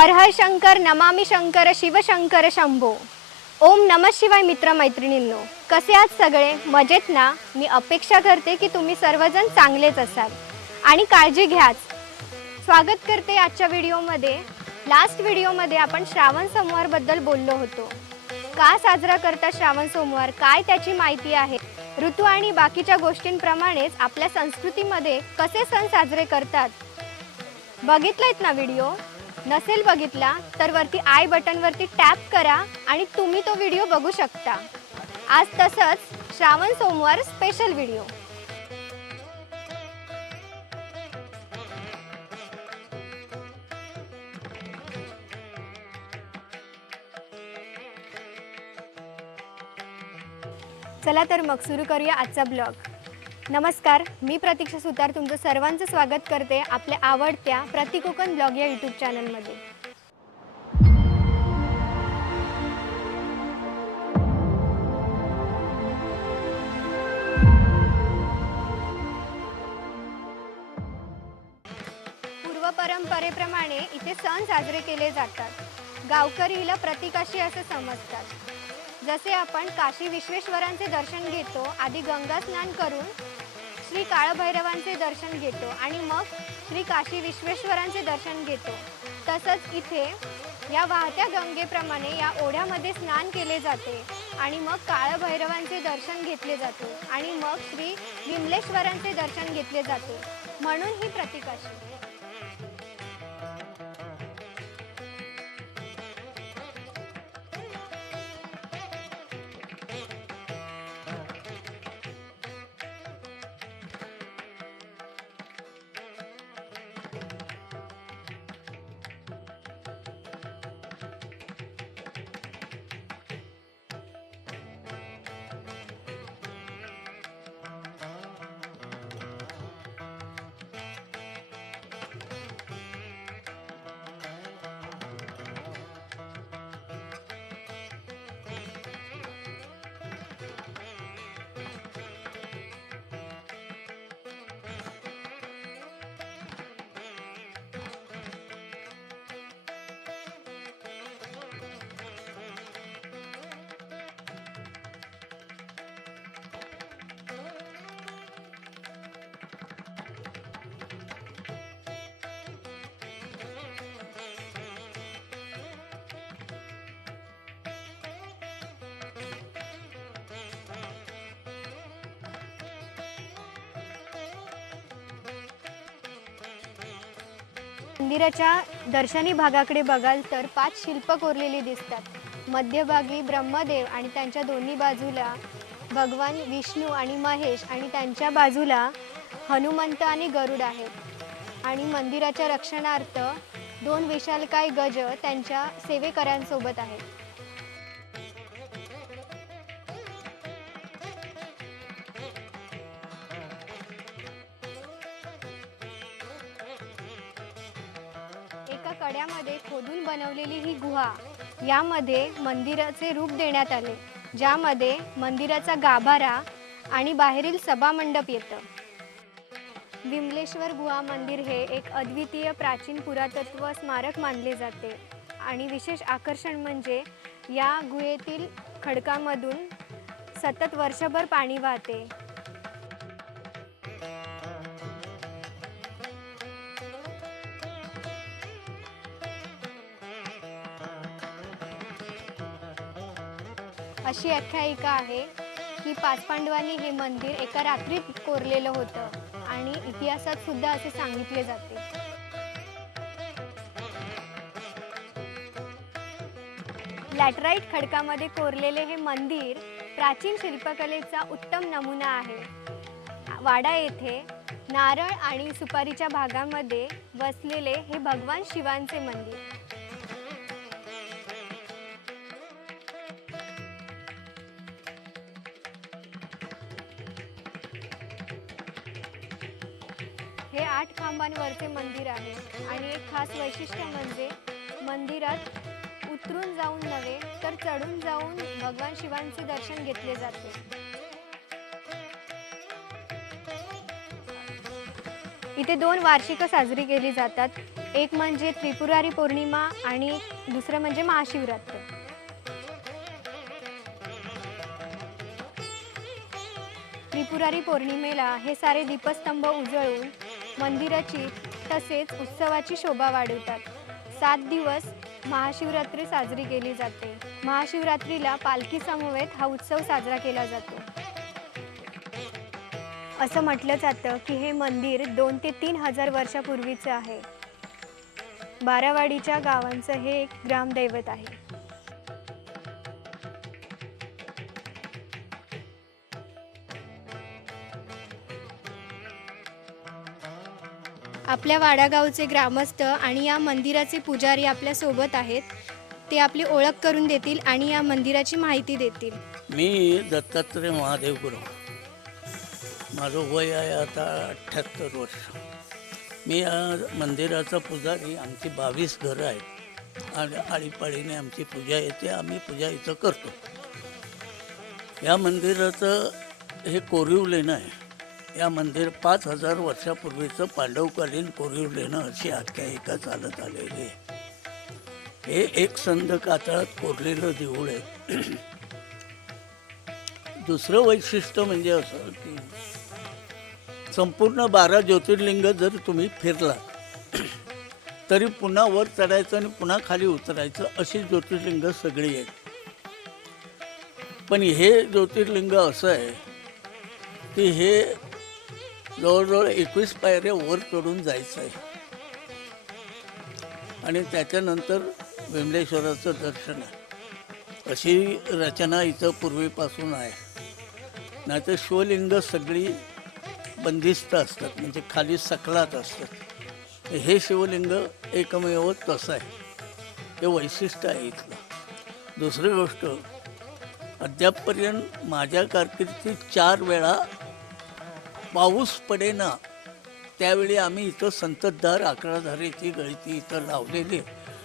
हर हर शंकर, नमामि शंकर, शिवशंकर शंभो. ओम नमः शिवाय. मित्रमैत्रिणींनो, कसे आहात सगळे? मजेत ना? मी अपेक्षा करते की तुम्ही सर्वजण चांगलेच असाल आणि काळजी घ्याच. स्वागत करते आजच्या व्हिडिओमध्ये. लास्ट व्हिडिओमध्ये आपण श्रावण सोमवारबद्दल बोललो होतो. का साजरा करतात श्रावण सोमवार, काय त्याची माहिती आहे, ऋतू आणि बाकीच्या गोष्टींप्रमाणेच आपल्या संस्कृतीमध्ये कसे सण साजरे करतात. बघितलात ना व्हिडिओ? नसेल बघितला तर वरती आय बटनवरती टॅप करा आणि तुम्ही तो व्हिडिओ बघू शकता. आज तसंच श्रावण सोमवार स्पेशल व्हिडिओ. चला तर मग सुरू करूया आजचा ब्लॉग. नमस्कार, मी प्रतीक्षा सुतार तुमचं सर्वांचं स्वागत करते आपल्या आवडत्या प्रति कोकण ब्लॉग या यूट्यूब चॅनलमध्ये. पूर्व परंपरेप्रमाणे इथे सण साजरे केले जातात. गावकरीला प्रतीकाशी असे समजतात. जसे आपण काशी विश्वेश्वरांचे दर्शन घेतो, आधी गंगा स्नान करून श्री काळभैरवांचे दर्शन घेतो आणि मग श्री काशी विश्वेश्वरांचे दर्शन घेतो, तसंच इथे या वाहत्या गंगेप्रमाणे या ओढ्यामध्ये स्नान केले जाते आणि मग काळभैरवांचे दर्शन घेतले जाते आणि मग श्री विमलेश्वरांचे दर्शन घेतले जाते. म्हणून ही प्रतीकाशी. मंदिराच्या दर्शनी भागाकडे बघाल तर 5 शिल्प कोरलेली दिसतात. मध्यभागी ब्रह्मदेव आणि त्यांच्या दोन्ही बाजूला भगवान विष्णू आणि महेश आणि त्यांच्या बाजूला हनुमंत आणि गरुड आहेत. आणि मंदिराच्या रक्षणार्थ 2 विशालकाय गज त्यांच्या सेवेकऱ्यांसोबत आहेत. एका कड्यामध्ये खोदून बनवलेली ही गुहा, यामध्ये मंदिराचे रूप देण्यात आले, ज्यामध्ये मंदिराचा गाभारा आणि बाहेरील सभामंडप येतं. विमलेश्वर गुहा मंदिर हे एक अद्वितीय प्राचीन पुरातत्व स्मारक मानले जाते आणि विशेष आकर्षण म्हणजे या गुहेतील खडकामधून सतत वर्षभर पाणी वाहते. अशी आख्यायिका आहे की 5 पांडवांनी हे मंदिर एका रात्रीत कोरलेलं होतं आणि इतिहासात सुद्धा असे सांगितले जाते. लॅटराइट खडकामध्ये कोरलेले हे मंदिर प्राचीन शिल्पकलेचा उत्तम नमुना आहे. वाडा येथे नारळ आणि सुपारीच्या भागामध्ये वसलेले हे भगवान शिवांचे मंदिर. हे 8 खांबांवरचे मंदिर आहे आणि एक खास वैशिष्ट्य म्हणजे मंदिरात उतरून जाऊन नव्हे तर चढून जाऊन भगवान शिवांचे दर्शन घेतले जाते. इथे 2 वार्षिक साजरी केली जातात. एक म्हणजे त्रिपुरारी पौर्णिमा आणि दुसरं म्हणजे महाशिवरात्र. त्रिपुरारी पौर्णिमेला हे सारे दीपस्तंभ उजळून मंदिराची तसेच उत्सवाची शोभा वाढवतात. 7 दिवस महाशिवरात्री साजरी केली जाते. महाशिवरात्रीला पालखी समवेत हा उत्सव साजरा केला जातो. असं म्हटलं जातं की हे मंदिर 2 ते 3 हजार वर्षापूर्वीचं आहे. बारावाडीच्या गावांचं हे एक ग्रामदैवत आहे. आपल्या वाडागावचे ग्रामस्थ आणि या मंदिराचे पुजारी आपल्या सोबत आहेत. ते आपली ओळख करून देतील आणि या मंदिराची माहिती देतील. मी दत्तात्रय महादेव गुरु. माझं वय आहे आता 78 वर्ष. मी या मंदिराचा पुजारी. आमची 22 घरं आहेत आणि आळीपाळीने आमची पूजा येते. आम्ही पूजा इथं करतो. या मंदिराचं हे कोरीव लेणं आहे. या मंदिर 5000 वर्षापूर्वीचं पांडवकालीन कोरीव लेणं अशी आख्यायिका चालत आलेली आहे. हे एक संध कातळात कोरलेलं देऊळ आहे. दुसरं वैशिष्ट्य म्हणजे असं की संपूर्ण 12 ज्योतिर्लिंग जर तुम्ही फिरला तरी पुन्हा वर चढायचं आणि पुन्हा खाली उतरायचं अशी ज्योतिर्लिंग सगळी आहेत. पण हे ज्योतिर्लिंग असं आहे की हे जवळजवळ 21 पायऱ्या वर चढून जायचं आहे आणि त्याच्यानंतर विमलेश्वराचं दर्शन आहे. अशी रचना इथं पूर्वीपासून आहे. नाहीतर शिवलिंग सगळी बंदिस्त असतात, म्हणजे खाली सकलात असतात. हे शिवलिंग एकमेव तसं आहे. हे वैशिष्ट्य आहे इथलं. दुसरी गोष्ट, अद्यापपर्यंत माझ्या कारकिर्दीत 4 वेळा पाऊस पडेना त्यावेळी आम्ही इथं संततधार 11धारेची गळती इथं लावलेली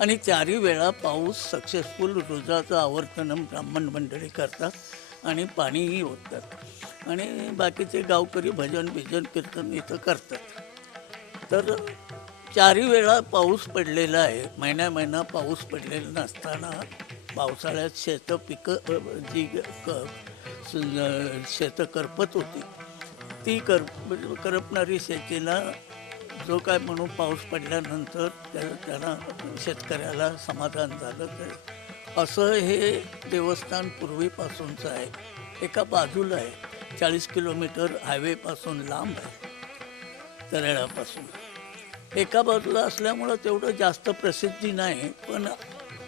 आणि 4ही वेळा पाऊस सक्सेसफुल रोजाचं आवर्तन ब्राह्मण मंडळी करतात आणि पाणीही ओततात आणि बाकीचे गावकरी भजन कीर्तन इथं करतात. तर 4ही वेळा पाऊस पडलेला आहे. महिना पाऊस पडलेला नसताना पावसाळ्यात शेतं पिकं जी शेतं करपत होती ती करपणारी शेतीला जो काय म्हणून पाऊस पडल्यानंतर त्यांना शेतकऱ्याला समाधान झालं. तर असं हे देवस्थान पूर्वीपासूनचं आहे. एका बाजूला आहे, 40 किलोमीटर हायवेपासून लांब आहे, तरेळापासून. एका बाजूला असल्यामुळं तेवढं जास्त प्रसिद्धी नाही, पण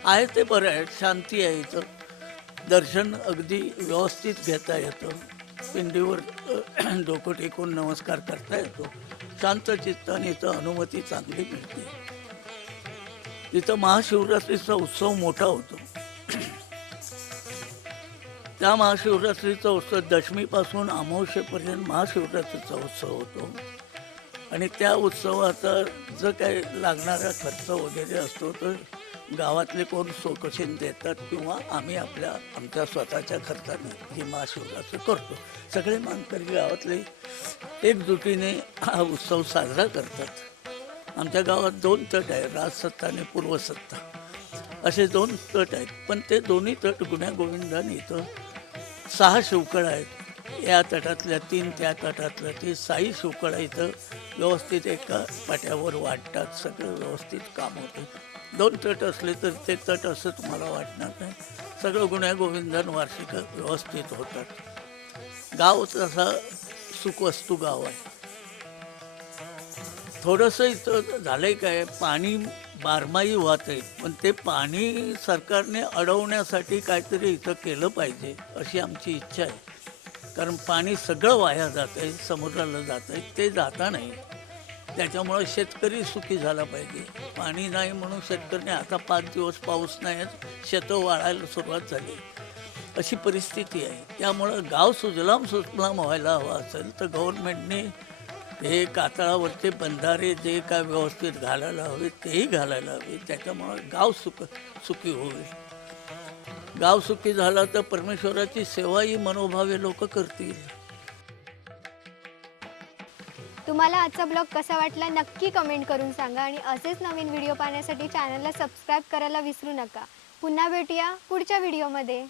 आहे ते बरं आहे. शांती आहे इथं. दर्शन अगदी व्यवस्थित घेता येतं. पिंडीवर डोकं टेकून नमस्कार करता येतो. शांत चित्ताने इथं अनुमती चांगली मिळते. इथं महाशिवरात्रीचा उत्सव मोठा होतो. त्या महाशिवरात्रीचा उत्सव दशमीपासून अमावस्येपर्यंत महाशिवरात्रीचा उत्सव होतो आणि त्या उत्सवाचा जो काही लागणारा खर्च वगैरे असतो तर गावातले कोण सोकशीन देतात किंवा आम्ही आमच्या स्वतःच्या खर्चाने ही महाशिवरात्री करतो. सगळे मानकरी गावातले एकजुटीने हा उत्सव साजरा करतात. आमच्या गावात 2 तट आहेत, राजसत्ता आणि पूर्वसत्ता असे 2 तट आहेत. पण ते दोन्ही तट गुण्यागोविंदाने इथं 6 शिवकळा आहेत. या तटातल्या 3, त्या तटातल्या 3 6 शिवकळा इथं व्यवस्थित एका पाट्यावर वाटतात. सगळं व्यवस्थित काम होतं. 2 तट असले तर ते तट असं तुम्हाला वाटणार नाही. सगळं गुण्यागोविंदान वार्षिक व्यवस्थित होतात. गाव तसा सुखवस्तू गाव आहे. थोडंसं इथं झालंय काय, पाणी बारमाही वाहत आहे, पण ते पाणी सरकारने अडवण्यासाठी काहीतरी इथं केलं पाहिजे अशी आमची इच्छा आहे. कारण पाणी सगळं वाया जात आहे, समुद्राला जात आहे, ते जाता नाही. त्याच्यामुळं शेतकरी सुखी झाला पाहिजे. पाणी नाही म्हणून शेतकऱ्याने आता 5 दिवस पाऊस नाही, शेतं वाळायला सुरुवात झाली अशी परिस्थिती आहे. त्यामुळं गाव सुजलाम सुफलाम व्हायला हवं असेल तर गव्हर्नमेंटने हे कातळावरचे बंधारे जे काय व्यवस्थित घालायला हवे तेही घालायला हवे. त्याच्यामुळं गाव सुखी होईल. गाव सुखी झाला तर परमेश्वराची सेवाही मनोभावे लोक करतील. तुम्हाला आजचा ब्लॉग कसा वाटला नक्की कमेंट करून सांगा आणि असेच नवीन व्हिडिओ पाहण्यासाठी चॅनलला सबस्क्राईब करायला विसरू नका. पुन्हा भेटूया पुढच्या व्हिडिओमध्ये.